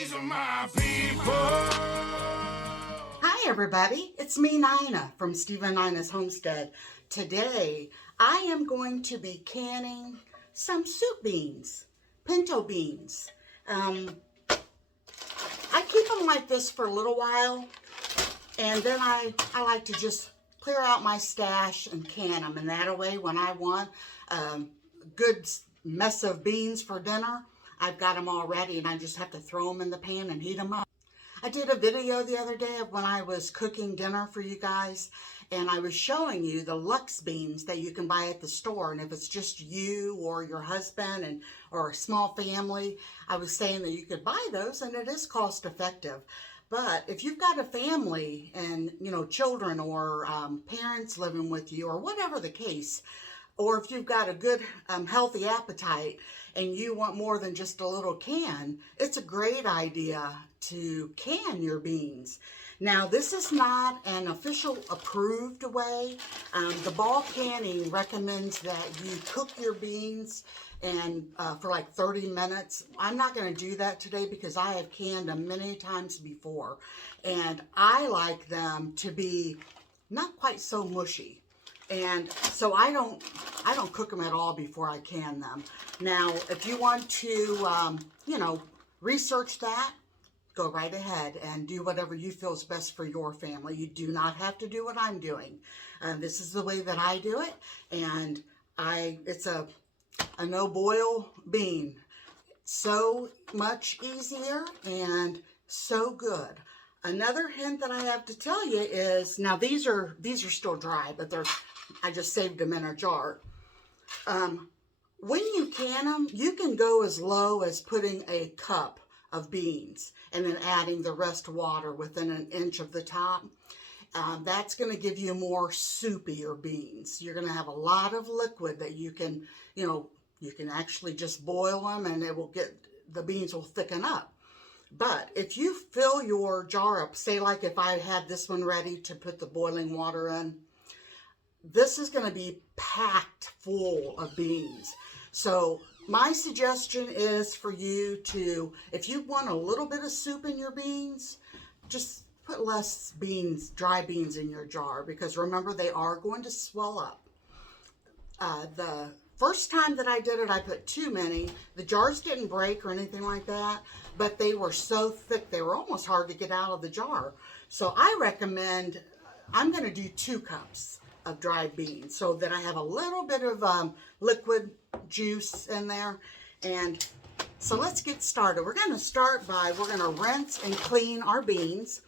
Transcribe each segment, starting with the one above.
These are my people. Hi everybody, it's me Nina from Steve and Nina's Homestead. Today I am going to be canning some soup beans, pinto beans. I keep them like this for a little while and then I like to just clear out my stash and can them, and that way when I want a good mess of beans for dinner, I've got them all ready and I just have to throw them in the pan and heat them up. I did a video the other day of when I was cooking dinner for you guys, and I was showing you the Lux beans that you can buy at the store. And if it's just you or your husband or a small family, I was saying that you could buy those and it is cost effective. But if you've got a family and, children or parents living with you or whatever the case, or if you've got a good healthy appetite and you want more than just a little can, it's a great idea to can your beans. Now, this is not an official approved way. The Ball Canning recommends that you cook your beans and for like 30 minutes. I'm not going to do that today because I have canned them many times before, and I like them to be not quite so mushy. And so I don't cook them at all before I can them. Now, if you want to, research that, go right ahead and do whatever you feel is best for your family. You do not have to do what I'm doing. This is the way that I do it, and it's a no-boil bean. So much easier and so good. Another hint that I have to tell you is, now these are still dry, but I just saved them in a jar. When you can them, you can go as low as putting a cup of beans and then adding the rest water within an inch of the top. That's going to give you more soupier beans. You're going to have a lot of liquid that you can actually just boil them, and the beans will thicken up. But if you fill your jar up, say like if I had this one ready to put the boiling water in, this is going to be packed full of beans. So my suggestion is for you to, if you want a little bit of soup in your beans, just put less dry beans in your jar, because remember, they are going to swell up. The first time that I did it, I put too many. The jars didn't break or anything like that, but they were so thick, they were almost hard to get out of the jar. So I recommend, I'm going to do 2 cups of dried beans so that I have a little bit of liquid juice in there. And so let's get started. We're going to rinse and clean our beans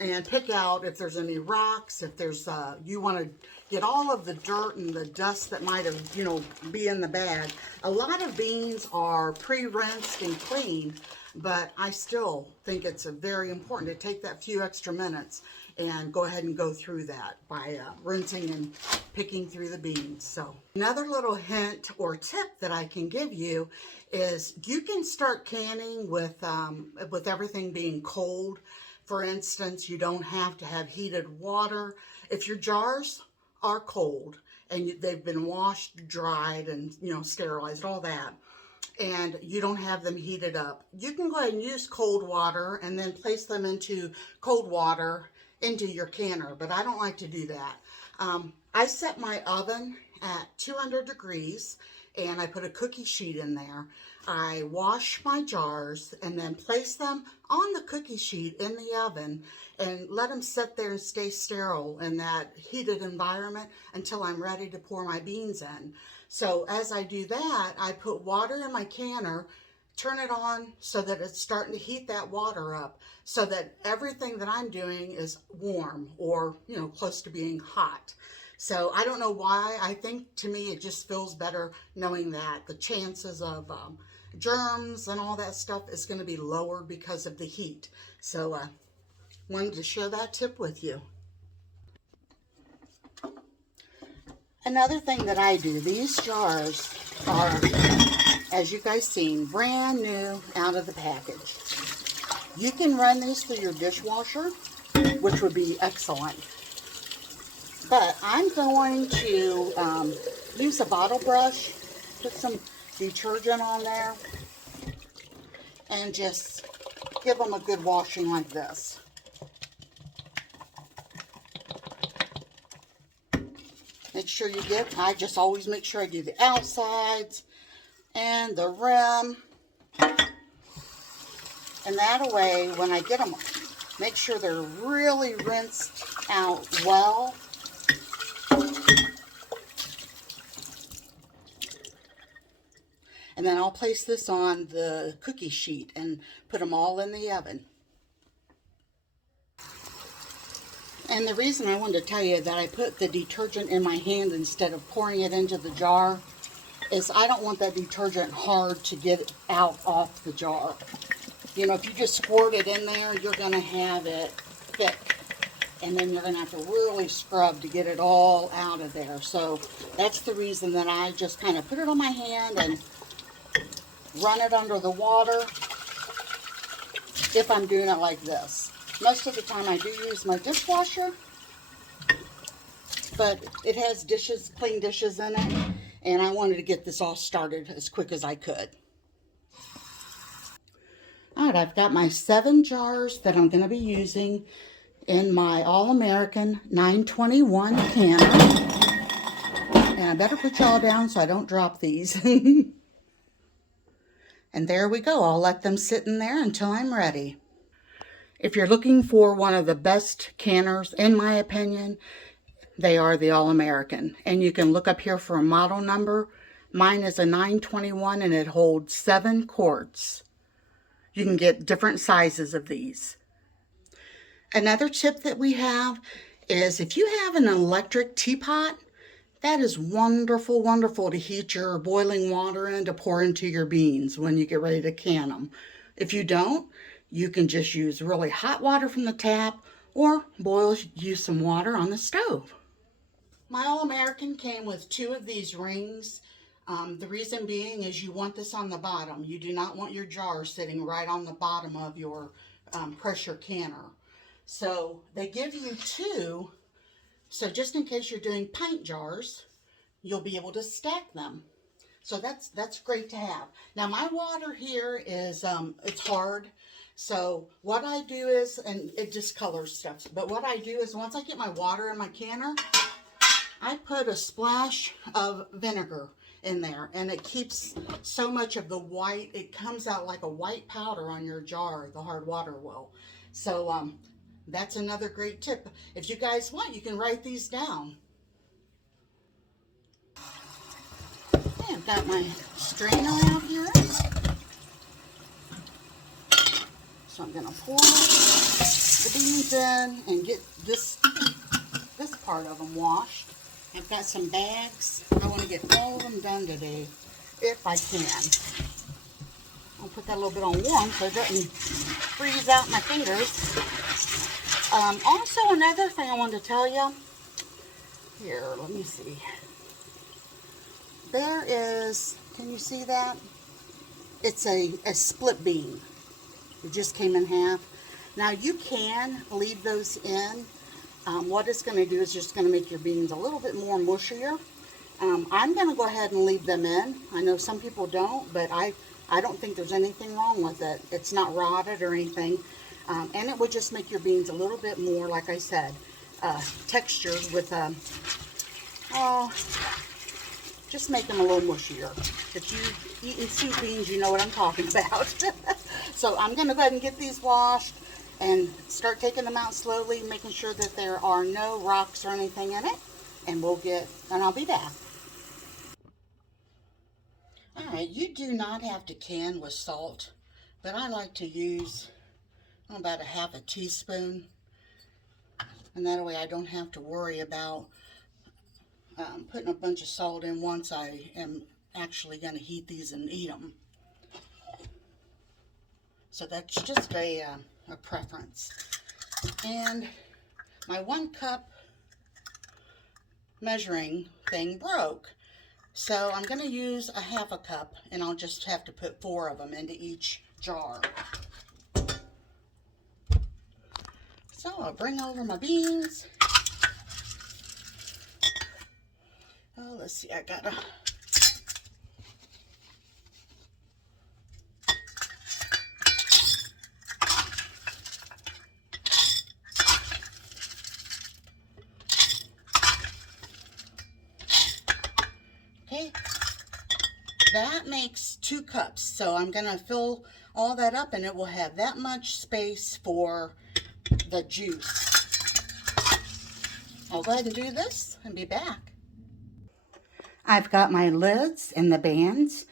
and pick out if there's any rocks, if there's, you want to get all of the dirt and the dust that might have, be in the bag. A lot of beans are pre-rinsed and cleaned, but I still think it's very important to take that few extra minutes and go ahead and go through that by rinsing and picking through the beans. So another little hint or tip that I can give you is you can start canning with everything being cold. For instance, you don't have to have heated water. If your jars are cold and they've been washed, dried, and sterilized, all that, and you don't have them heated up, you can go ahead and use cold water and then place them into cold water into your canner. But I don't like to do that. I set my oven at 200 degrees and I put a cookie sheet in there. I wash my jars and then place them on the cookie sheet in the oven and let them sit there and stay sterile in that heated environment until I'm ready to pour my beans in. So as I do that, I put water in my canner, turn it on so that it's starting to heat that water up, so that everything that I'm doing is warm or, close to being hot. So I don't know why. I think to me it just feels better knowing that the chances of germs and all that stuff is going to be lower because of the heat. So wanted to share that tip with you. Another thing that I do, these jars are, as you guys seen, brand new out of the package. You can run these through your dishwasher, which would be excellent. But I'm going to use a bottle brush, put some detergent on there, and just give them a good washing like this. Make sure you get, I just always make sure I do the outsides and the rim. And that way, when I get them, make sure they're really rinsed out well. And then I'll place this on the cookie sheet and put them all in the oven. And the reason I wanted to tell you that I put the detergent in my hand instead of pouring it into the jar is I don't want that detergent hard to get out off the jar. You know, if you just squirt it in there, you're going to have it thick. And then you're going to have to really scrub to get it all out of there. So that's the reason that I just kind of put it on my hand and run it under the water if I'm doing it like this. Most of the time I do use my dishwasher, but it has dishes, clean dishes in it, and I wanted to get this all started as quick as I could. All right, I've got my 7 jars that I'm going to be using in my All-American 921 canner. And I better put y'all down so I don't drop these. And there we go. I'll let them sit in there until I'm ready. If you're looking for one of the best canners, in my opinion, they are the All-American. And you can look up here for a model number. Mine is a 921 and it holds 7 quarts. You can get different sizes of these. Another tip that we have is if you have an electric teapot, that is wonderful, wonderful to heat your boiling water in to pour into your beans when you get ready to can them. If you don't, you can just use really hot water from the tap or use some water on the stove. My All-American came with 2 of these rings. The reason being is you want this on the bottom. You do not want your jar sitting right on the bottom of your pressure canner. So they give you 2, so just in case you're doing pint jars, you'll be able to stack them. So that's great to have. Now my water here is, it's hard. So what I do is, and it discolors stuff, but what I do is once I get my water in my canner, I put a splash of vinegar in there, and it keeps so much of the white, it comes out like a white powder on your jar, the hard water will. So that's another great tip. If you guys want, you can write these down. Okay, I've got my strainer out here. So I'm going to pour the beans in and get this part of them washed. I've got some bags. I want to get all of them done today, if I can. I'll put that a little bit on warm so it doesn't freeze out my fingers. Also, another thing I wanted to tell you. Here, let me see. There is, can you see that? It's a split bean. It just came in half. Now you can leave those in. What it's going to do is just going to make your beans a little bit more mushier. I'm going to go ahead and leave them in. I know some people don't, but I don't think there's anything wrong with it. It's not rotted or anything. And it would just make your beans a little bit more, like I said, textured with, just make them a little mushier. If you've eaten soup beans, you know what I'm talking about. So I'm going to go ahead and get these washed and start taking them out slowly, making sure that there are no rocks or anything in it. And I'll be back. Alright, you do not have to can with salt, but I like to use about a half a teaspoon. And that way I don't have to worry about putting a bunch of salt in once I am actually going to heat these and eat them. So that's just a preference. And my 1 cup measuring thing broke. So I'm going to use a half a cup, and I'll just have to put 4 of them into each jar. So I'll bring over my beans. Oh, let's see, I gotta... that makes 2 cups. So I'm going to fill all that up and it will have that much space for the juice. I'll go ahead and do this and be back. I've got my lids and the bands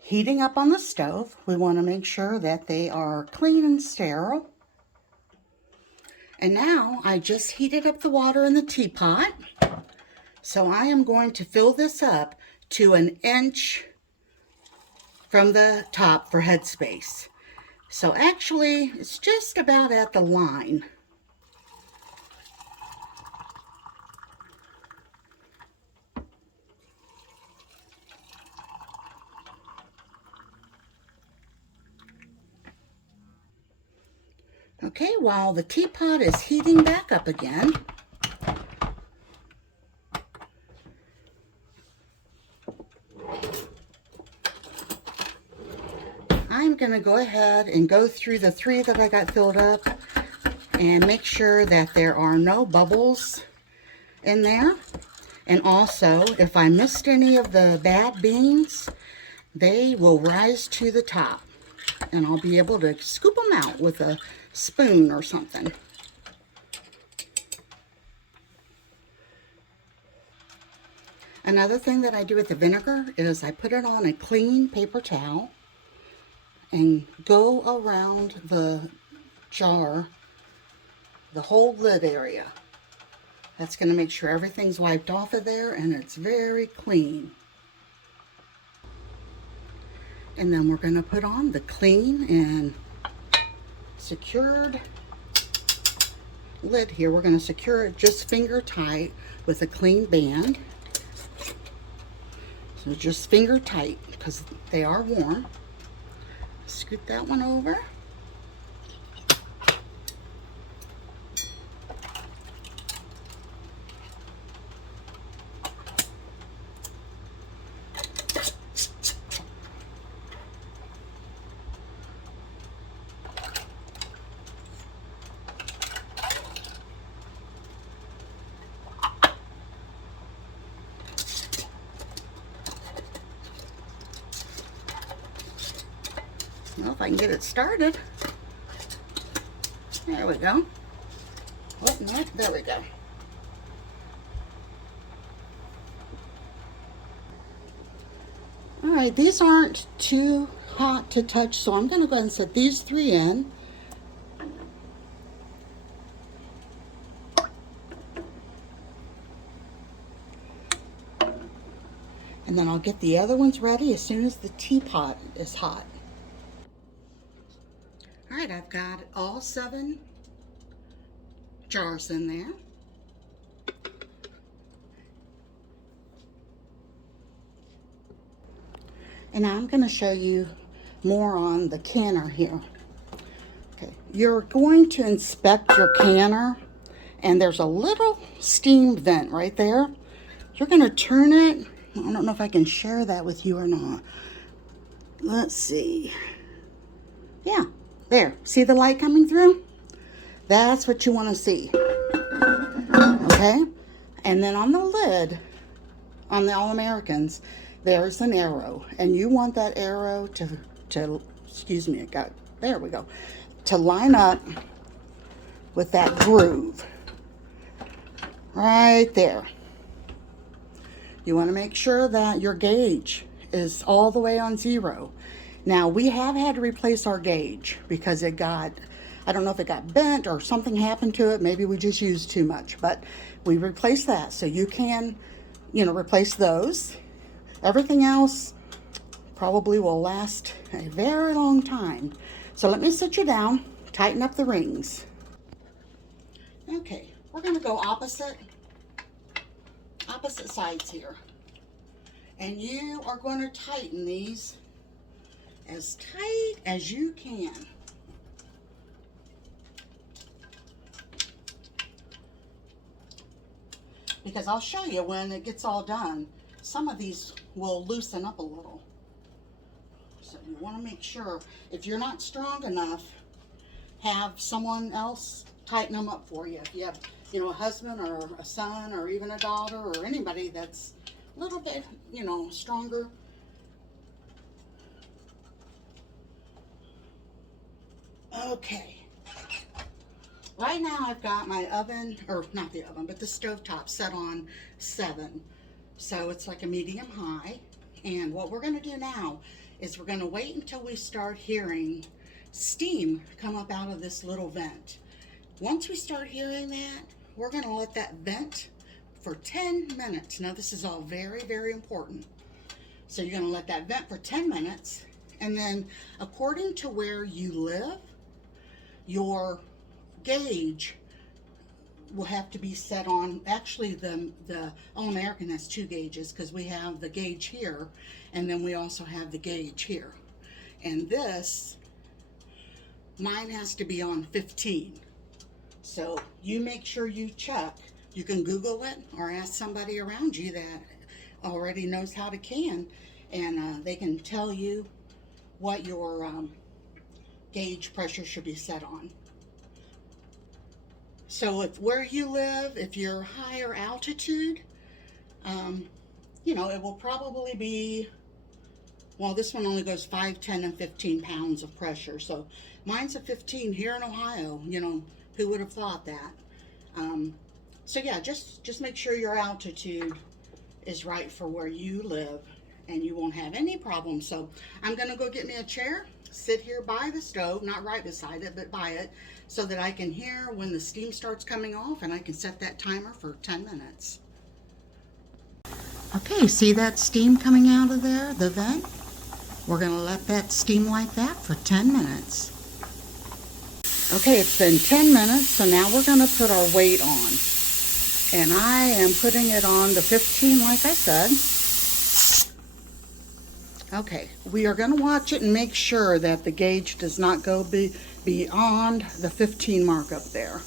heating up on the stove. We want to make sure that they are clean and sterile. And now I just heated up the water in the teapot. So I am going to fill this up to 1 inch from the top for headspace. So actually, it's just about at the line. Okay, while the teapot is heating back up again, I'm going to go ahead and go through the 3 that I got filled up and make sure that there are no bubbles in there. And also, if I missed any of the bad beans, they will rise to the top. And I'll be able to scoop them out with a spoon or something. Another thing that I do with the vinegar is I put it on a clean paper towel and go around the jar, the whole lid area. That's going to make sure everything's wiped off of there and it's very clean. And then we're going to put on the clean and secured lid here. We're going to secure it just finger tight with a clean band. So just finger tight because they are warm. Scoot that one over. Well, if I can get it started. There we go. Oh, no, there we go. All right, these aren't too hot to touch, so I'm going to go ahead and set these 3 in. And then I'll get the other ones ready as soon as the teapot is hot. All right, I've got all 7 jars in there. And I'm going to show you more on the canner here. Okay, you're going to inspect your canner, and there's a little steam vent right there. You're going to turn it. I don't know if I can share that with you or not. Let's see. Yeah, there. See the light coming through? That's what you want to see. Okay? And then on the lid, on the All-Americans, there's an arrow. And you want that arrow to excuse me, there we go, to line up with that groove. Right there. You want to make sure that your gauge is all the way on 0. Now, we have had to replace our gauge because it got, I don't know if it got bent or something happened to it. Maybe we just used too much, but we replaced that. So you can, replace those. Everything else probably will last a very long time. So let me sit you down, tighten up the rings. Okay, we're going to go opposite sides here. And you are going to tighten these as tight as you can. Because I'll show you when it gets all done, some of these will loosen up a little. So you want to make sure, if you're not strong enough, have someone else tighten them up for you. If you have, a husband or a son or even a daughter or anybody that's a little bit, stronger, Okay. Right now I've got my oven, or not the oven, but the stovetop set on 7. So it's like a medium high. And what we're going to do now is we're going to wait until we start hearing steam come up out of this little vent. Once we start hearing that, we're going to let that vent for 10 minutes. Now this is all very, very important. So you're going to let that vent for 10 minutes. And then according to where you live, your gauge will have to be set on. Actually, the All-American has 2 gauges, because we have the gauge here and then we also have the gauge here. And this, mine has to be on 15. So you make sure you check. You can Google it or ask somebody around you that already knows how to can, and they can tell you what your gauge pressure should be set on. So if where you live, if you're higher altitude, you know, it will probably be, well, this one only goes 5, 10, and 15 pounds of pressure. So mine's a 15 here in Ohio. You know, who would have thought that? So yeah, just make sure your altitude is right for where you live, and you won't have any problems. So I'm gonna go get me a chair, sit here by the stove, not right beside it, but by it, so that I can hear when the steam starts coming off, and I can set that timer for 10 minutes. Okay, see that steam coming out of there, the vent? We're gonna let that steam like that for 10 minutes. Okay, it's been 10 minutes, so now we're gonna put our weight on. And I am putting it on the 15 like I said. Okay, we are going to watch it and make sure that the gauge does not go beyond the 15 mark up there.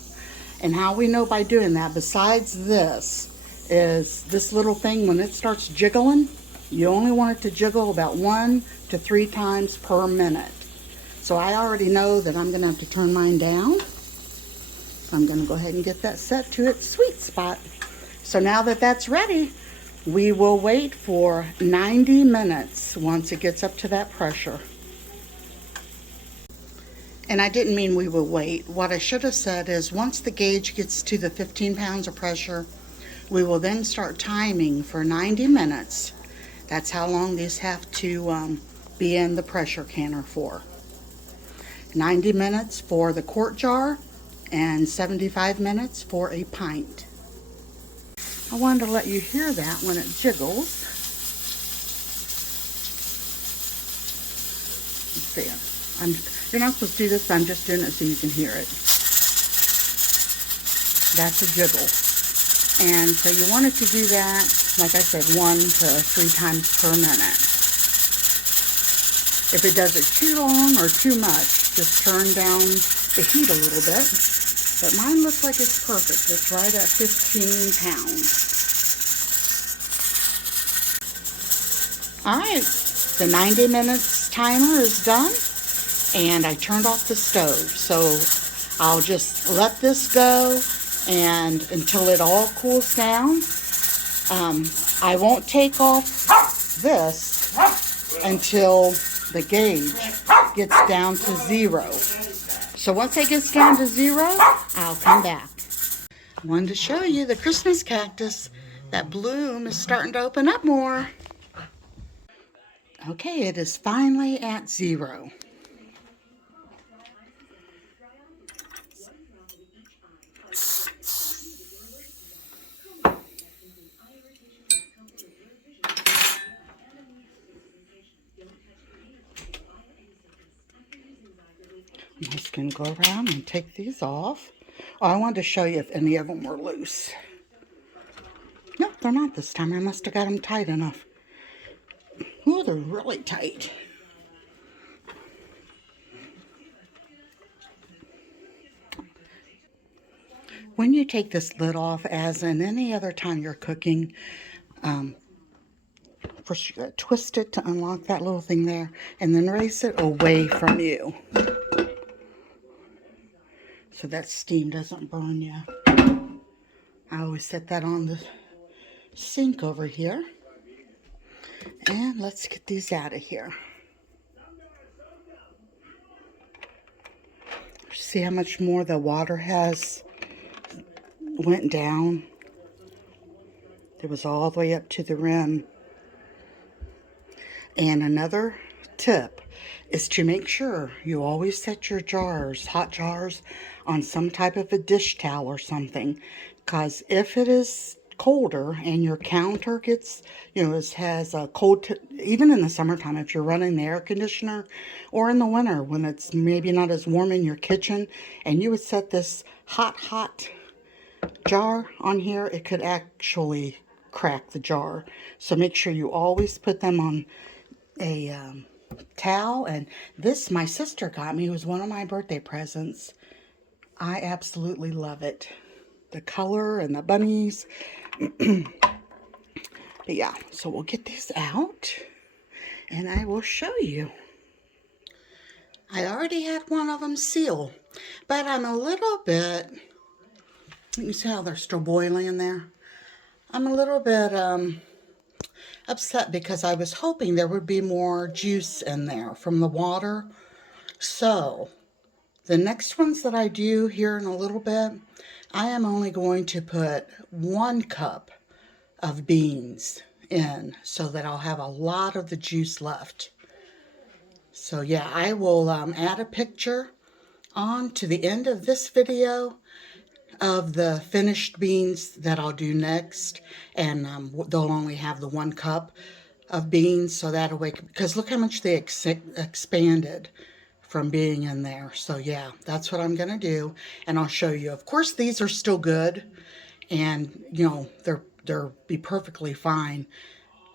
And how we know by doing that, besides this, is this little thing, when it starts jiggling, you only want it to jiggle about 1 to 3 times per minute. So I already know that I'm going to have to turn mine down. So I'm going to go ahead and get that set to its sweet spot. So now that that's ready, we will wait for 90 minutes once it gets up to that pressure. And I didn't mean we will wait. What I should have said is once the gauge gets to the 15 pounds of pressure, we will then start timing for 90 minutes. That's how long these have to be in the pressure canner for. 90 minutes for the quart jar and 75 minutes for a pint. I wanted to let you hear that when it jiggles. Let's see. You're not supposed to do this, but I'm just doing it so you can hear it. That's a jiggle. And so you want it to do that, like I said, 1 to 3 times per minute. If it does it too long or too much, just turn down the heat a little bit. But mine looks like it's perfect. It's right at 15 pounds. All right, the 90 minutes timer is done, and I turned off the stove. So I'll just let this go and until it all cools down. I won't take off this until the gauge gets down to 0. So once it gets down to 0, I'll come back. I wanted to show you the Christmas cactus. That bloom is starting to open up more. Okay, it is finally at 0. I'm just going to go around and take these off. Oh, I wanted to show you if any of them were loose. Nope, they're not this time. I must have got them tight enough. Ooh, they're really tight. When you take this lid off, as in any other time you're cooking, first you gotta twist it to unlock that little thing there, and then raise it away from you, so that steam doesn't burn you. I always set that on the sink over here. And let's get these out of here. See how much more the water has went down? It was all the way up to the rim. And another tip is to make sure you always set your jars, hot jars, on some type of a dish towel or something. Because if it is colder and your counter gets, it has a cold, even in the summertime, if you're running the air conditioner, or in the winter when it's maybe not as warm in your kitchen, and you would set this hot jar on here, it could actually crack the jar. So make sure you always put them on a towel. And this my sister got me. It was one of my birthday presents. I absolutely love it. The color and the bunnies. But yeah, so we'll get these out and I will show you. I already had one of them sealed, but I'm a little bit, you can see how they're still boiling in there. I'm a little bit upset because I was hoping there would be more juice in there from the water. So the next ones that I do here in a little bit, I am only going to put 1 cup of beans in so that I'll have a lot of the juice left. So yeah, I will add a picture on to the end of this video of the finished beans that I'll do next, and they'll only have the 1 cup of beans, so that'll wake, because look how much they expanded from being in there. So yeah, that's what I'm gonna do, and I'll show you. Of course, these are still good, and they're be perfectly fine.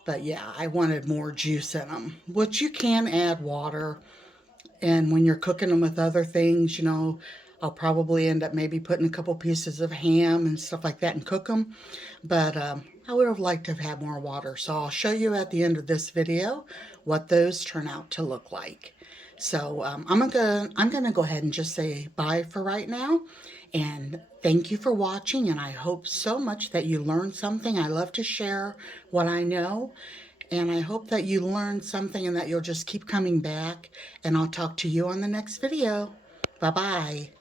But yeah, I wanted more juice in them, which you can add water. And when you're cooking them with other things, I'll probably end up maybe putting a couple pieces of ham and stuff like that and cook them. But I would have liked to have had more water. So I'll show you at the end of this video what those turn out to look like. So I'm gonna go ahead and just say bye for right now. And thank you for watching. And I hope so much that you learned something. I love to share what I know. And I hope that you learned something and that you'll just keep coming back. And I'll talk to you on the next video. Bye-bye.